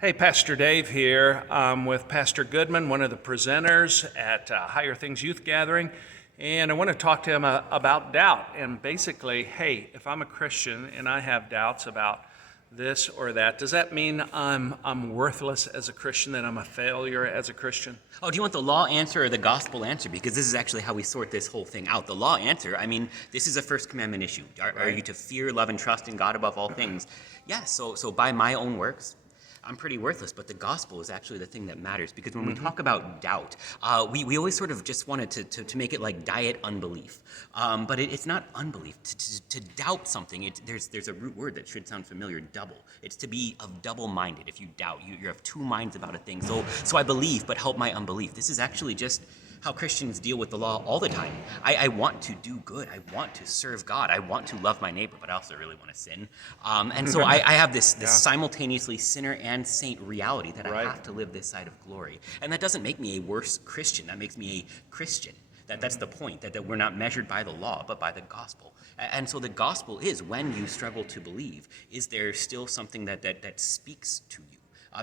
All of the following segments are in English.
Hey, Pastor Dave here. I'm with Pastor Goodman, one of the presenters at Higher Things Youth Gathering, and I want to talk to him about doubt. And basically, hey, if I'm a Christian and I have doubts about this or that, does that mean I'm worthless as a Christian, that I'm a failure as a Christian? Oh, do you want the law answer or the gospel answer? Because this is actually how we sort this whole thing out. The law answer, this is a first commandment issue. Are you to fear, love, and trust in God above all things? Yeah, so by my own works, I'm pretty worthless, but the gospel is actually the thing that matters, because when we talk about doubt, we always sort of just wanted to make it like diet unbelief. But it's not unbelief. To doubt something, there's a root word that should sound familiar, double. It's to be of double-minded. If you doubt, you have two minds about a thing. So I believe, but help my unbelief. This is actually just how Christians deal with the law all the time. I want to do good. I want to serve God. I want to love my neighbor, but I also really want to sin. And so I have this simultaneously sinner and saint reality that I have to live this side of glory. And that doesn't make me a worse Christian. That makes me a Christian. That's the point, that we're not measured by the law, but by the gospel. And so the gospel is, when you struggle to believe, is there still something that speaks to you?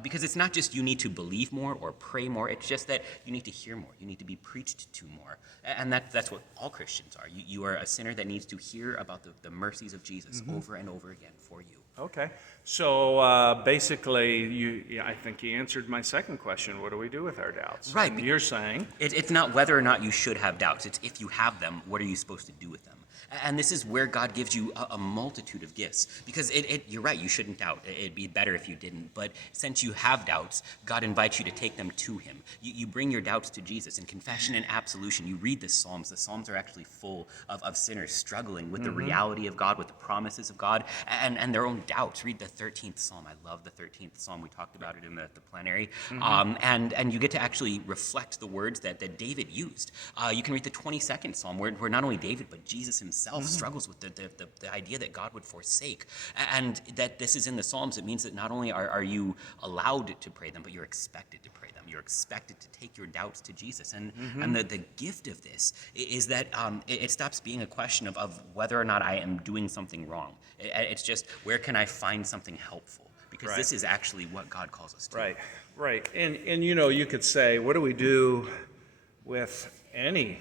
Because it's not just you need to believe more or pray more, it's just that you need to hear more, you need to be preached to more. And that's what all Christians are. You are a sinner that needs to hear about the mercies of Jesus over and over again for you. Okay, so basically, I think you answered my second question. What do we do with our doubts? Right. And you're saying it's not whether or not you should have doubts. It's if you have them, what are you supposed to do with them? And this is where God gives you a multitude of gifts. Because you're right, you shouldn't doubt. It'd be better if you didn't. But since you have doubts, God invites you to take them to him. You bring your doubts to Jesus in confession and absolution. You read the Psalms. The Psalms are actually full of sinners struggling with the reality of God, with the promises of God, and their own doubts. Read the 13th Psalm. I love the 13th Psalm. We talked about it in the plenary. And you get to actually reflect the words that David used. You can read the 22nd Psalm, where not only David, but Jesus himself struggles with the idea that God would forsake. And that this is in the Psalms. It means that not only are you allowed to pray them, but you're expected to pray them. You're expected to take your doubts to Jesus. And the gift of this is that it stops being a question of whether or not I am doing something wrong. It's just, where can I find something helpful? Because this is actually what God calls us to. Right. And you could say, what do we do with any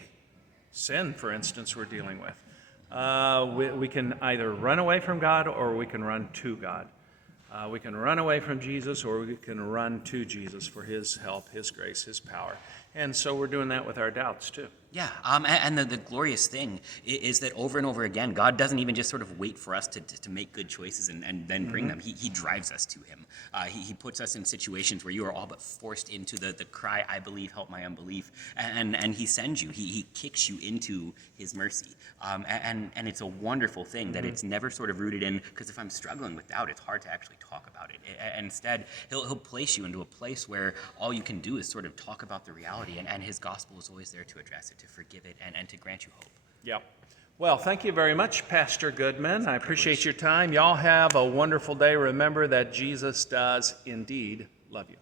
sin, for instance, we're dealing with? We can either run away from God or we can run to God. We can run away from Jesus or we can run to Jesus for his help, his grace, his power. And so we're doing that with our doubts too. Yeah, and the glorious thing is that over and over again, God doesn't even just sort of wait for us to make good choices and then bring them. He drives us to him. He puts us in situations where you are all but forced into the cry, I believe, help my unbelief. And he sends you. He kicks you into his mercy. And it's a wonderful thing that it's never sort of rooted in, because if I'm struggling with doubt, it's hard to actually talk about it. Instead, he'll place you into a place where all you can do is sort of talk about the reality, and his gospel is always there to address it, to forgive it, and to grant you hope. Yep. Well, thank you very much, Pastor Goodman. I appreciate your time. Y'all have a wonderful day. Remember that Jesus does indeed love you.